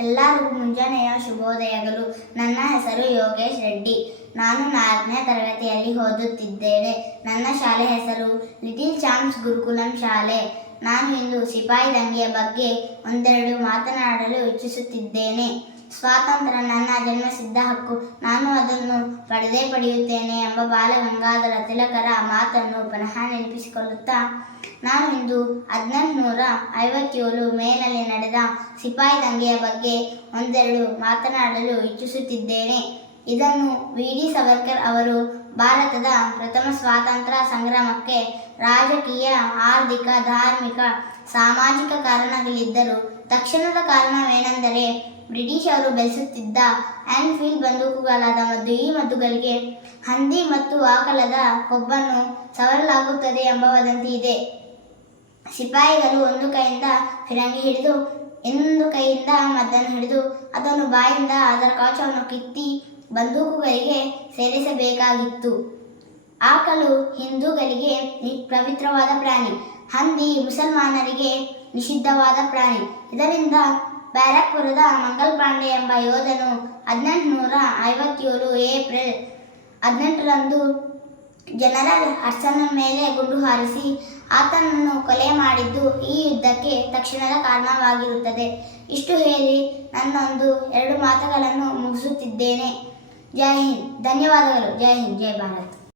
ಎಲ್ಲರಿಗೂ ಮುಂಜಾನೆಯ ಶುಭೋದಯಗಳು. ನನ್ನ ಹೆಸರು ಯೋಗೇಶ್ ರೆಡ್ಡಿ. ನಾನು 4ನೇ ತರಗತಿಯಲ್ಲಿ ಓದುತ್ತಿದ್ದೇನೆ. ನನ್ನ ಶಾಲೆ ಹೆಸರು ಲಿಟಲ್ ಚಾಂಪ್ಸ್ ಗುರುಕುಲಂ ಶಾಲೆ. ನಾನು ಇಂದು ಸಿಪಾಯಿ ದಂಗೆಯ ಬಗ್ಗೆ ಒಂದೆರಡು ಮಾತನಾಡಲು ಇಚ್ಛಿಸುತ್ತಿದ್ದೇನೆ. ಸ್ವಾತಂತ್ರ್ಯ ನನ್ನ ಜನ್ಮಸಿದ್ಧ ಹಕ್ಕು, ನಾನು ಅದನ್ನು ಪಡೆದೇ ಪಡೆಯುತ್ತೇನೆ ಎಂಬ ಬಾಲ ಗಂಗಾಧರ ತಿಲಕರ ಮಾತನ್ನು ಪುನಃ ನೆನಪಿಸಿಕೊಳ್ಳುತ್ತಾ ನಾನು ಇಂದು 1857 ಮೇನಲ್ಲಿ ನಡೆದ ಸಿಪಾಯಿ ದಂಗೆಯ ಬಗ್ಗೆ ಒಂದೆರಡು ಮಾತನಾಡಲು ಇಚ್ಛಿಸುತ್ತಿದ್ದೇನೆ. ಇದನ್ನು ವಿ.ಡಿ. ಸಾವರ್ಕರ್ ಅವರು ಭಾರತದ ಪ್ರಥಮ ಸ್ವಾತಂತ್ರ್ಯ ಸಂಗ್ರಾಮಕ್ಕೆ ರಾಜಕೀಯ, ಆರ್ಥಿಕ, ಧಾರ್ಮಿಕ, ಸಾಮಾಜಿಕ ಕಾರಣಗಳಿದ್ದರು. ತಕ್ಷಣದ ಕಾರಣವೇನೆಂದರೆ ಬ್ರಿಟಿಷರು ಬೆಳೆಸುತ್ತಿದ್ದ ಎನ್ಫೀಲ್ಡ್ ಬಂದೂಕುಗಳಾದ ಈ ಮದ್ದುಗಳಿಗೆ ಹಂದಿ ಮತ್ತು ಆಕಳದ ಕೊಬ್ಬನ್ನು ಸವರಲಾಗುತ್ತದೆ ಎಂಬ ವದಂತಿ ಇದೆ. ಸಿಪಾಯಿಗಳು ಒಂದು ಕೈಯಿಂದ ಫಿರಂಗಿ ಹಿಡಿದು ಇನ್ನೊಂದು ಕೈಯಿಂದ ಮದ್ದನ್ನು ಹಿಡಿದು ಅದನ್ನು ಬಾಯಿಂದ ಅದರ ಕವಚವನ್ನು ಕಿತ್ತಿ ಬಂದೂಕುಗಳಿಗೆ ಸೇರಿಸಬೇಕಾಗಿತ್ತು. ಆಕಳು ಹಿಂದೂಗಳಿಗೆ ಪವಿತ್ರವಾದ ಪ್ರಾಣಿ, ಹಂದಿ ಮುಸಲ್ಮಾನರಿಗೆ ನಿಷಿದ್ಧವಾದ ಪ್ರಾಣಿ. ಇದರಿಂದ ಬ್ಯಾರಕ್ಪುರದ ಮಂಗಲ್ ಪಾಂಡೆ ಎಂಬ ಯೋಧನು 1857 ಏಪ್ರಿಲ್ 18ರಂದು ಜನರಲ್ ಹಡ್ಸನ್ ಮೇಲೆ ಗುಂಡು ಹಾರಿಸಿ ಆತನನ್ನು ಕೊಲೆ ಮಾಡಿದ್ದು ಈ ಯುದ್ಧಕ್ಕೆ ತಕ್ಷಣದ ಕಾರಣವಾಗಿರುತ್ತದೆ. ಇಷ್ಟು ಹೇಳಿ ನನ್ನೊಂದು ಎರಡು ಮಾತುಗಳನ್ನು ಮುಗಿಸುತ್ತಿದ್ದೇನೆ. ಜೈ ಹಿಂದ್. ಧನ್ಯವಾದಗಳು. ಜೈ ಹಿಂದ್, ಜೈ ಭಾರತ್.